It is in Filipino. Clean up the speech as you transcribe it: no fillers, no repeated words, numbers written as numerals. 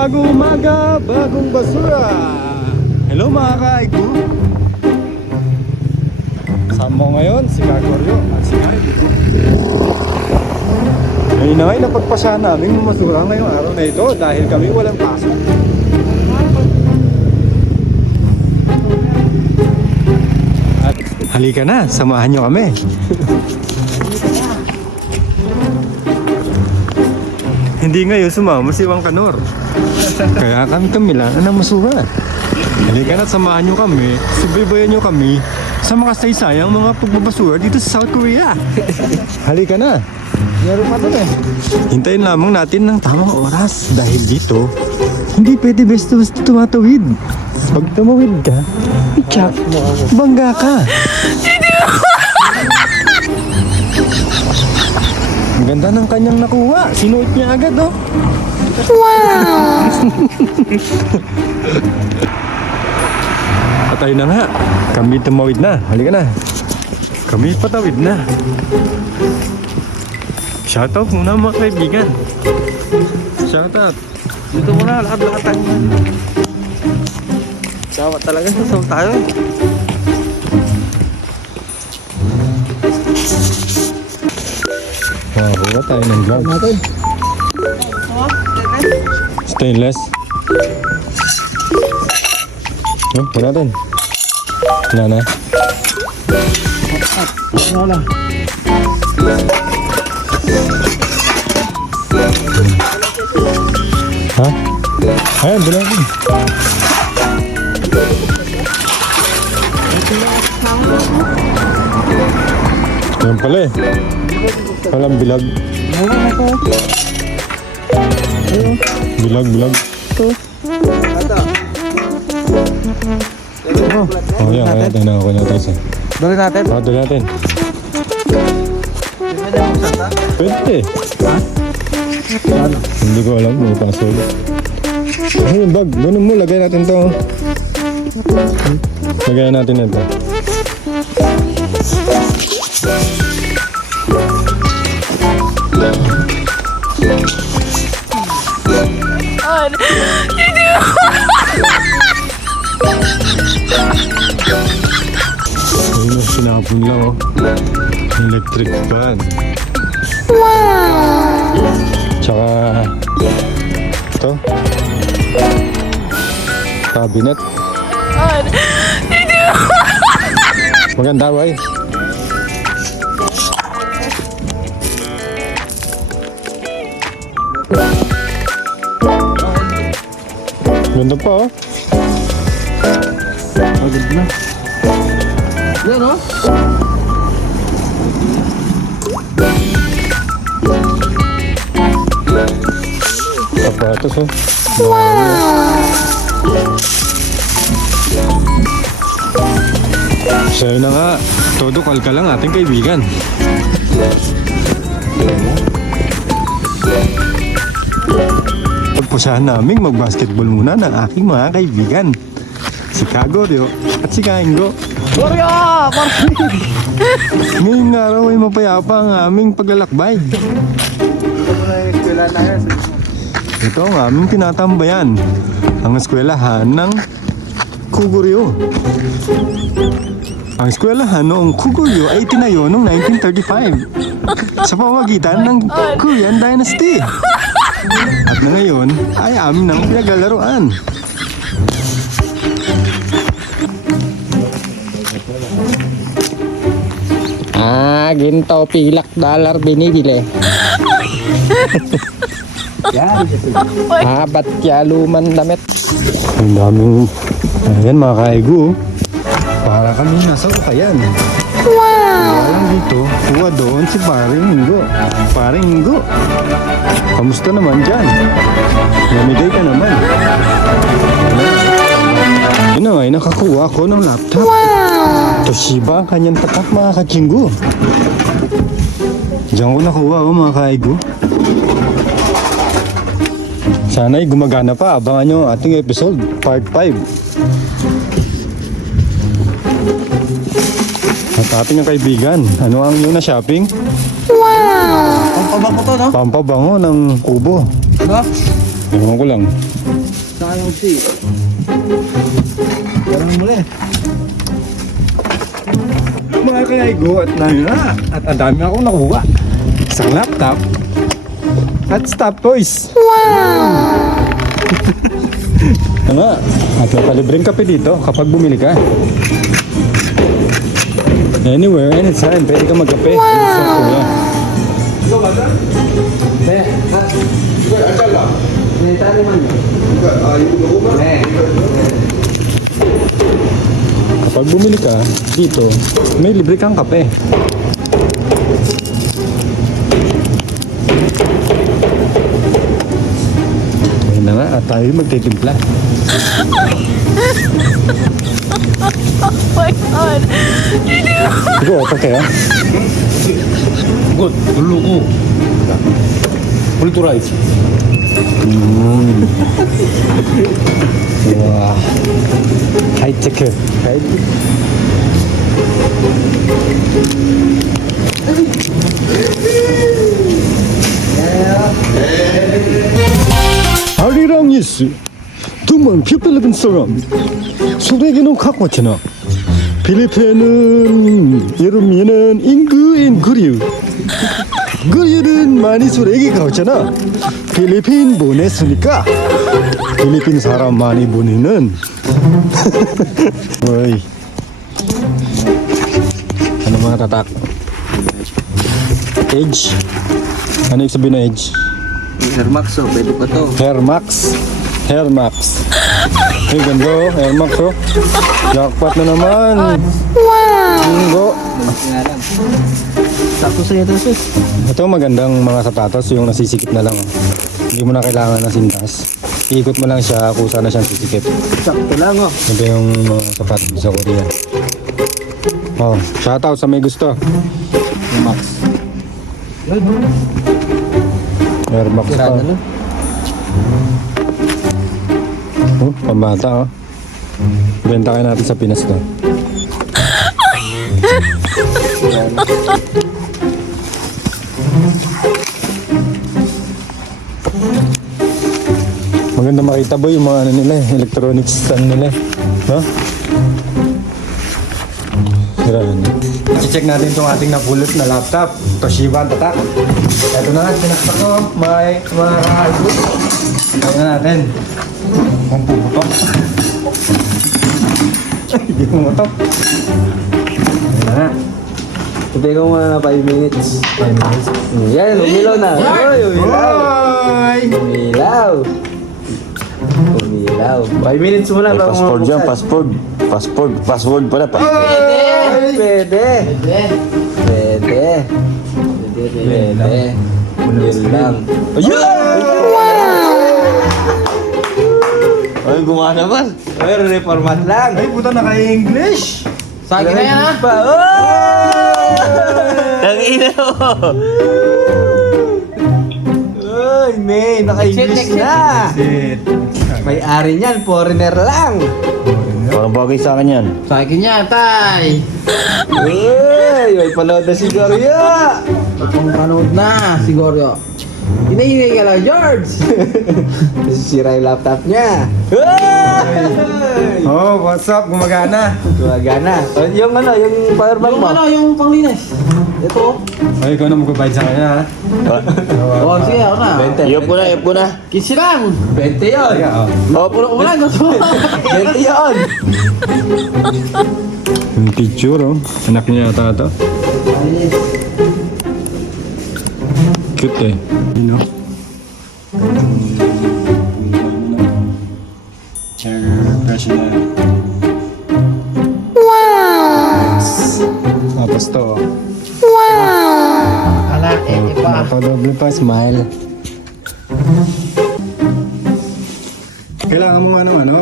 Bagong umaga, bagong basura. Hello mga ka-IQ. Kasama mo ngayon si Kagoryo at si Mario. Ngayon na ngayon napagpasyahan namin masura ngayong araw na ito dahil kami walang pasok. At halika na, samahan nyo kami. Hindi ngayon sumama si Wang Kanor. Kaya kami lang ang masura. Halika na, samahan nyo kami. Subaybayan nyo kami sa mga saysayang mga pagbabasura dito sa South Korea. Halika na. Meron pa doon eh. Hintayin lamang natin ng tamang oras. Dahil dito, hindi pwede basta-basta tumatawid. Pag tumawid ka, itsak, bangga ka. Ang ganda ng kanyang nakuha. Sinuot niya agad, oh. Wow! Patay na nga. Kami tumawid na. Halika na. Kami patawid na. Shoutout muna mga kaibigan. Shoutout. Dito muna, lahat-lahat tayo. Sawa talaga, sasaw tayo. Wala tayo ng gloves. Natin. Stainless. Oh, wala natin. Wala na. Wala. Ha? Ayan, bilang din. Yan pala eh. Walang bilag. Bilag. Oh, yan. Kaya tayo nakakuha natin isa. Dali natin. Dali natin. Pwede. Ha? Hindi ko alam. May password. Ay, yung bag. Ganun mo. Lagay natin to. Lagay natin ito. Ayun, sinapon lang oh. Electric fan. Wow! Tsaka ito cabinet. Maganda ba eh? Ganda pa oh. Maganda na. Yan o. Sapatos oh. Sa'yo na nga, todo kalka lang ating kaibigan. Pagpusahan namin mag-basketball muna ng aking mga kaibigan. Si Kagoryo at si Kaingo. Goryo! Ngayong araw ay mapayapa ang aming paglalakbay. Ito muna yung eskwela na yan. Ito ang aming tinatambayan. Ang eskwelahan ng Kuguryo. Ang eskwelahan noong Kuguryo ay tinayo noong 1935 sa pamamagitan ng Korean Dynasty. At na ngayon ay amin nang pinaglalaroan. Ginto, pilak, dollar binibili. Yan. Ba't yaluman damit? Ang daming, ayan mga kaigo. Para kami nasa ukayan. Wow! Walang dito, kuha doon si Paring Ingo. Paring Ingo, kamusta naman dyan? Namigay ka naman. Yun na nga, nakakuha ko ng laptop. Wow! Toshiba ang kanyang tatak mga kachinggo. Diyan ko nakuha mga kaigo. Sana'y gumagana pa. Abangan nyo ang ating episode, part 5. At ating kaibigan, ano ang iyong na-shopping? Wow! Pampabango to, no? Pampabango ng kubo. Ano? Ewan ko lang. Sayang si. Parang muli. Mga kaigo at at ang dami akong nakuha. Isang laptop at stop toys. Wow! Ano? At napalibreng kape dito kapag bumili ka. Anywhere, anytime, pwede ka magkape. Wow! Kapag bumili ka dito, may libre kang kape. Ayun na nga, at tayo magtitimpla. Oh my god. Ito, okay ah. Good. Dulu ko. Kultura rice. Wah, high-tech. High-tech. 아리랑 뉴스 두만 필리핀 사람 소래기는 갖고 왔잖아. 필리핀은 여름에는 인구인 그리우 그리우는 많이 소래기 가왔잖아. 필리핀 보냈으니까 필리핀 사람 많이 보내는 Uy. Ano mga tatak? Edge. Ano yung sabihin na edge? Air Max, oh. Pwede pa to. Air Max. Air Max. Ay, ganda oh. Air Max oh. Jackpot na naman. Bingo. Sakto sa'yo to, sis. Ito magandang mga sapatos, yung nasisikip na lang. Oh. Hindi mo na kailangan ng sintas. Iikot mo lang siya kung saan na siyang sisikip. Sakto lang, oh. Ito yung mga sapatos sa Korea. Oh, shoutout sa may gusto. Max. Air Max pa. Saan na? Oh, pambata oh. Benta kayo natin sa Pinas to. Maganda makita boy yung mga ano nila eh, electronics stand nila eh. No? I-check natin itong ating napulot na laptop. Toshiba tatak. Ito na, pinaksak ko. May mga kaayos. Tignan na natin. Kung puputok. Hindi pumutok. Ayan na nga. Sabi ko mga 5 minutes. 5 minutes. Yan, umilaw na. Uy, umilaw. Bye! Umilaw. Umilaw. 5 minutes muna bago Passport dyan, mabuksan. password pala. Pwede. Pwede. Pwede. Yun lang. Ay, gumana ba? Ay, reformat lang. Ay, puta naka-English! Sa akin na yan, ha? Tangina mo! Uy, may naka-English na. Sit. May-ari niyan, foreigner lang. Parang bagay sa akin yan. Sa akin yan, tay! Uy, may panood na si Gorya. Kung panood na, siguro. Hinahinay ka lang, George! Nasisira yung laptop niya. Uy! Oh, what's up? Gumagana. Gumagana. Yung ano, yung powerbank Yung mo. ano, yung panglinis. Ito. Ay, ikaw na magbabayad sa kanya ha? Oh, sige, ako na. 20. Iyop ko na. 15 lang! 20 yun. Kaya, oh. Oh, Puro ko lang, gusto mo. 20 yun. Yung picture oh. Anak niya yata ito. Cute eh. You know? Fresh na. Wow! Tapos to oh. Ala, iba. Napadoble pa, smile. Kailangan mo ano